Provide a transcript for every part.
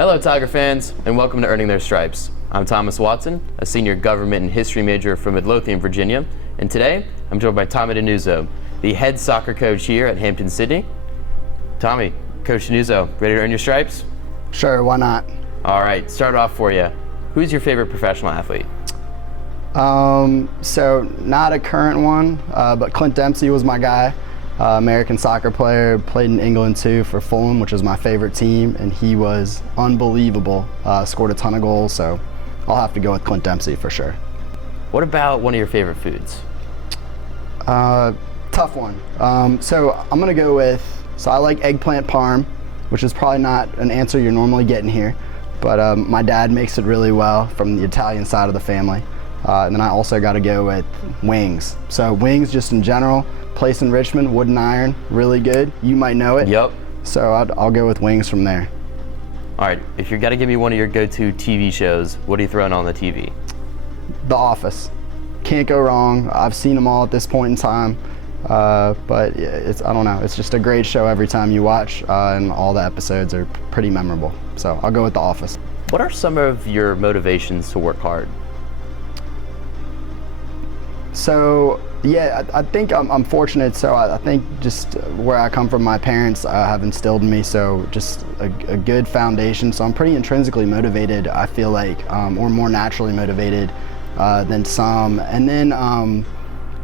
Hello Tiger fans, and welcome to Earning Their Stripes. I'm Thomas Watson, a senior government and history major from Midlothian, Virginia, and today I'm joined by Coach DiNuzzo, the head soccer coach here at Hampden-Sydney. Tommy, Coach DiNuzzo, ready to earn your stripes? Sure, why not? All right, start off for you. Who's your favorite professional athlete? So not a current one, but Clint Dempsey was my guy. American soccer player, played in England too for Fulham, which was my favorite team, and he was unbelievable. Scored a ton of goals, so I'll have to go with Clint Dempsey for sure. What about one of your favorite foods? Tough one. So I'm gonna go with, I like eggplant parm, which is probably not an answer you're normally getting here, but my dad makes it really well from the Italian side of the family. And then I also got to go with wings. So wings just in general, place in Richmond, Wood and Iron, really good. You might know it. Yep. So I'll go with wings from there. All right, if you're gonna give me one of your go-to TV shows, what are you throwing on the TV? The Office. Can't go wrong. I've seen them all at this point in time. But I don't know, it's just a great show every time you watch, and all the episodes are pretty memorable. So I'll go with The Office. What are some of your motivations to work hard? So yeah, I think I'm fortunate. So I think just where I come from, my parents have instilled in me, so just a good foundation. So I'm pretty intrinsically motivated, I feel like, or more naturally motivated than some. And then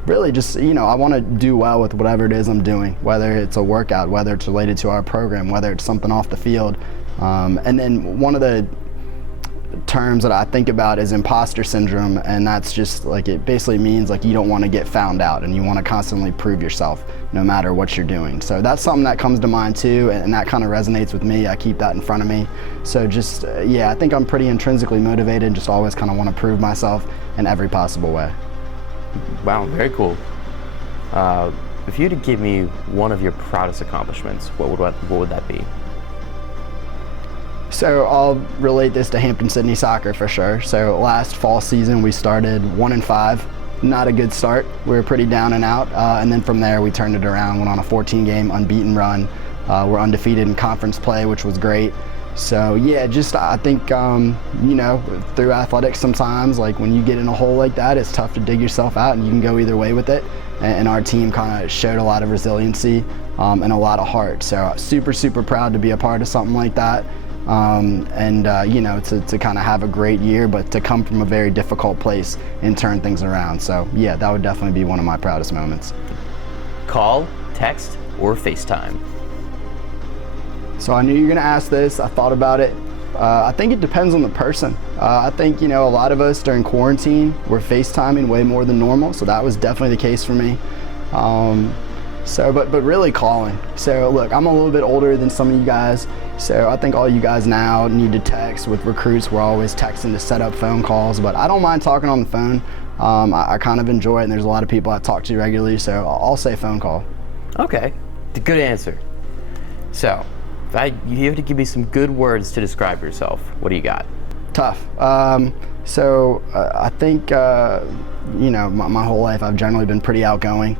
really just, I want to do well with whatever it is I'm doing, whether it's a workout, whether it's related to our program, whether it's something off the field. And then one of the terms that I think about is imposter syndrome, and that's just like, it basically means like you don't want to get found out and you want to constantly prove yourself no matter what you're doing. So that's something that comes to mind too, and that kind of resonates with me. I keep that in front of me. So just yeah, I think I'm pretty intrinsically motivated and just always kind of want to prove myself in every possible way. Wow, very cool. If you had to give me one of your proudest accomplishments, what would that be? So I'll relate this to Hampton-Sydney soccer for sure. So last fall season we started 1-5, not a good start. We were pretty down and out, and then from there we turned it around, went on a 14-game unbeaten run. We're undefeated in conference play, which was great. So yeah, just I think through athletics sometimes, like when you get in a hole like that, it's tough to dig yourself out, and you can go either way with it. And our team kind of showed a lot of resiliency and a lot of heart. So super proud to be a part of something like that. To kind of have a great year, but to come from a very difficult place and turn things around. So yeah, that would definitely be one of my proudest moments. Call, text, or FaceTime? So I knew you were going to ask this. I thought about it. I think it depends on the person. I think, a lot of us during quarantine were FaceTiming way more than normal, so that was definitely the case for me. But really calling. So look, I'm a little bit older than some of you guys, so I think all you guys now need to text. With recruits, we're always texting to set up phone calls, but I don't mind talking on the phone. I kind of enjoy it, and there's a lot of people I talk to regularly, so I'll say phone call. Okay, good answer. So, you have to give me some good words to describe yourself. What do you got? Tough. I think, my whole life I've generally been pretty outgoing.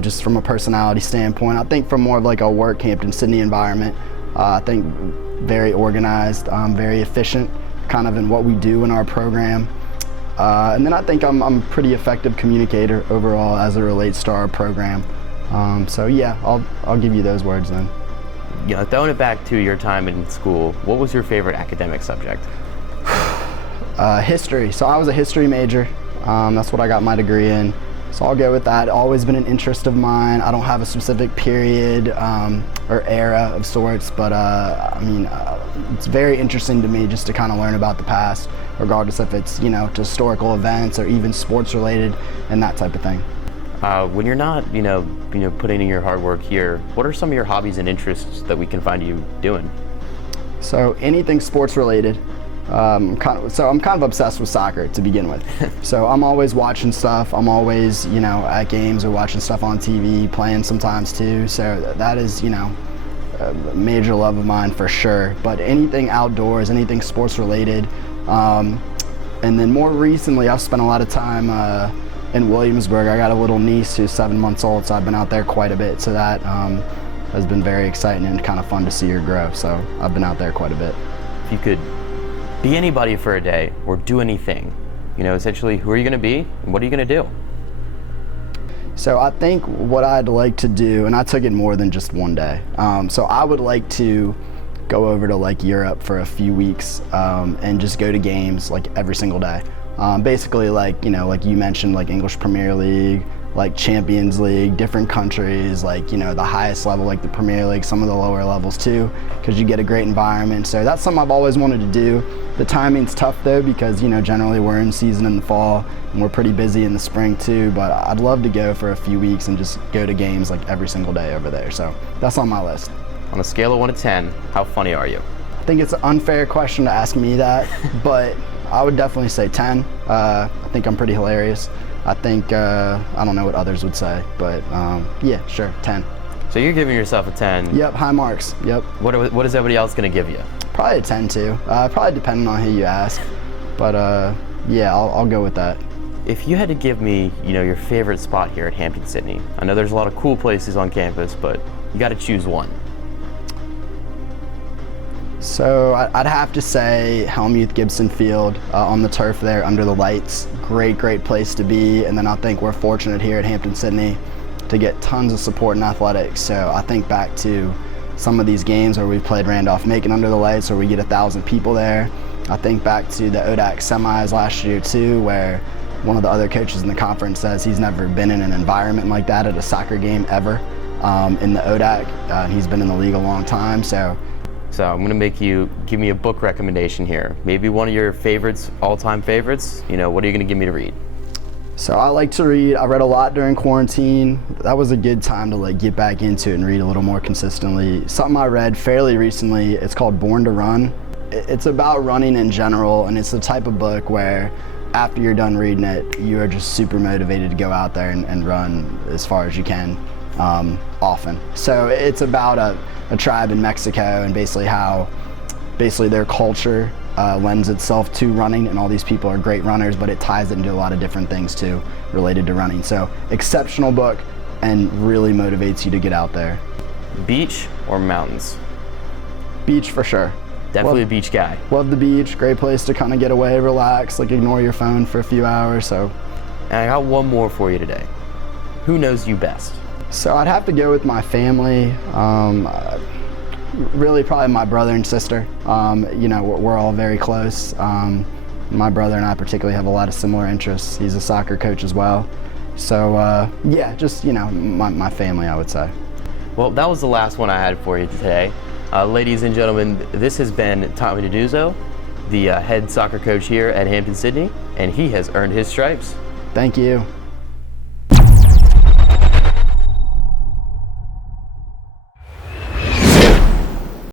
Just from a personality standpoint. I think from more of like a work Hampton-Sydney environment, I think very organized, very efficient kind of in what we do in our program. And then I think I'm a pretty effective communicator overall as it relates to our program. So yeah, I'll give you those words then. Throwing it back to your time in school, what was your favorite academic subject? History. So I was a history major. That's what I got my degree in. So I'll go with that. Always been an interest of mine. I don't have a specific period or era of sorts, but it's very interesting to me just to kind of learn about the past, regardless if it's historical events or even sports related and that type of thing. When you're not putting in your hard work here, what are some of your hobbies and interests that we can find you doing? So anything sports related. I'm kind of obsessed with soccer to begin with. So I'm always watching stuff. I'm always, at games or watching stuff on TV, playing sometimes too. So that is, a major love of mine for sure. But anything outdoors, anything sports related. And then more recently, I've spent a lot of time in Williamsburg. I got a little niece who's 7 months old, so I've been out there quite a bit. So that has been very exciting and kind of fun to see her grow. So I've been out there quite a bit. if you could be anybody for a day or do anything, essentially, who are you going to be and what are you going to do? So I think what I'd like to do, and I took it more than just one day. So I would like to go over to like Europe for a few weeks and just go to games like every single day. Basically like you mentioned, like English Premier League, like Champions League, different countries, like the highest level, like the Premier League, some of the lower levels too, because you get a great environment. So that's something I've always wanted to do. The timing's tough though, because generally we're in season in the fall and we're pretty busy in the spring too, but I'd love to go for a few weeks and just go to games like every single day over there. So that's on my list. On a scale of 1 to 10, how funny are you? I think it's an unfair question to ask me that, but I would definitely say 10. I think I'm pretty hilarious. I think, I don't know what others would say, but yeah, sure, 10. So you're giving yourself a 10? Yep, high marks, yep. What is everybody else going to give you? Probably a 10 too, probably depending on who you ask, but yeah, I'll go with that. If you had to give me, your favorite spot here at Hampden-Sydney, I know there's a lot of cool places on campus, but you got to choose one. So I'd have to say Helmuth Gibson Field on the turf there under the lights. Great place to be. And then I think we're fortunate here at Hampden-Sydney to get tons of support in athletics. So I think back to some of these games where we've played Randolph-Macon under the lights, where we get 1,000 people there. I think back to the ODAC semis last year too, where one of the other coaches in the conference says he's never been in an environment like that at a soccer game ever in the ODAC. He's been in the league a long time. So I'm going to make you give me a book recommendation here. Maybe one of your favorites, all-time favorites. What are you going to give me to read? So I like to read. I read a lot during quarantine. That was a good time to like get back into it and read a little more consistently. Something I read fairly recently, it's called Born to Run. It's about running in general, and it's the type of book where after you're done reading it, you are just super motivated to go out there and run as far as you can often. So it's about a tribe in Mexico and basically how their culture lends itself to running, and all these people are great runners, but it ties it into a lot of different things too related to running. So exceptional book and really motivates you to get out there. Beach or mountains? Beach for sure. Definitely a beach guy. Love the beach, great place to kind of get away, relax, like ignore your phone for a few hours. So. And I got one more for you today. Who knows you best? So I'd have to go with my family. Really probably my brother and sister. We're all very close. My brother and I particularly have a lot of similar interests. He's a soccer coach as well. So yeah, just my family, I would say. Well, that was the last one I had for you today. Ladies and gentlemen, this has been Tommy DiNuzzo, the head soccer coach here at Hampden-Sydney, and he has earned his stripes. Thank you.